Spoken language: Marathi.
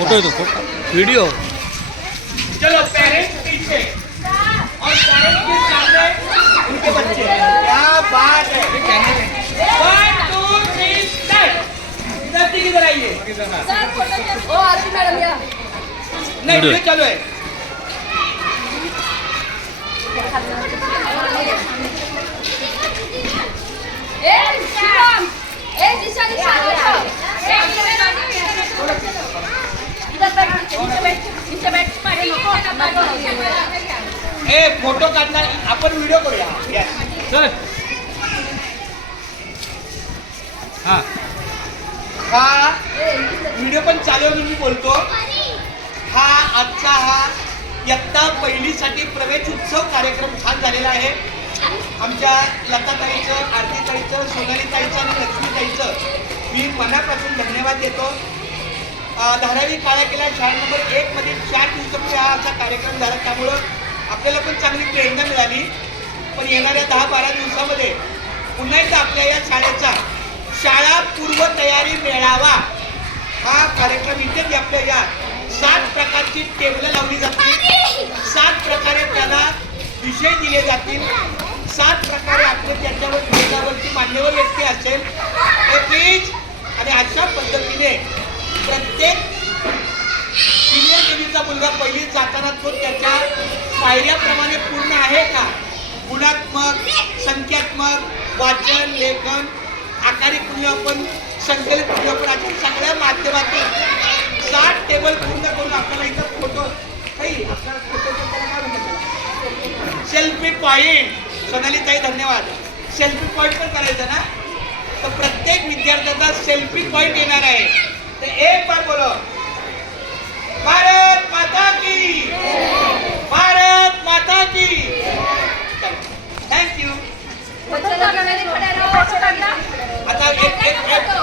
फोटो येतो फोटो। व्हिडिओ चलो पेरेंट्स पीछे। और पेरेंट्स के सामने उनके बच्चे। क्या बात है। वन टू थ्री स्टार्ट इधर से किधर आइए? ओ आरती मॅडम या। नहीं. वीडियो। चालू। है ए फोटो काढणार आपण व्हिडिओ करूया. चल. हा. हा व्हिडिओ पण चालू आहे मी बोलतो. हा आजचा हा इयत्ता पहिलीसाठी प्रवेश उत्सव कार्यक्रम छान झालेला आहे. आमच्या लताताईचं आरतीताईचं सोनालीताईचं आणि लक्ष्मीताईचं मी मनापासून धन्यवाद देतो. धारावी काळा केला शाळा नंबर एक मध्ये चार असा कार्यक्रम झाला. त्यामुळं आपल्याला पण चांगली प्रेरणा मिळाली. पण येणाऱ्या दहा बारा दिवसामध्ये पुन्हा एकदा आपल्या या शाळेचा शाळा पूर्व तयारी मेळावा. हा कार्यक्रम इथेच आपल्या या सात प्रकारची टेबलं लावली जातील. सात प्रकारे त्याला विषय दिले जातील. सात प्रकारे आपले त्याच्यावर त्याच्यावरची मान्यवर व्यक्ती असेल. प्लीज आणि अशा पद्धतीने प्रत्येक मुलगा जाताना तो त्याच्या पायऱ्याप्रमाणे पूर्ण आहे का? गुणात्मक संख्यात्मक वाचन लेखन आकारिक मूल्यमापन संकलित मूल्यमापन अशा सगळ्या माध्यमातून सात टेबल पूर्ण करून आपल्याला इथं फोटो काही आपल्याला सेल्फी पॉईंट सोनाली ताई धन्यवाद. सेल्फी पॉईंट पण करायचं ना? तर प्रत्येक विद्यार्थ्याचा सेल्फी पॉईंट येणार आहे. तर एक बार बोलो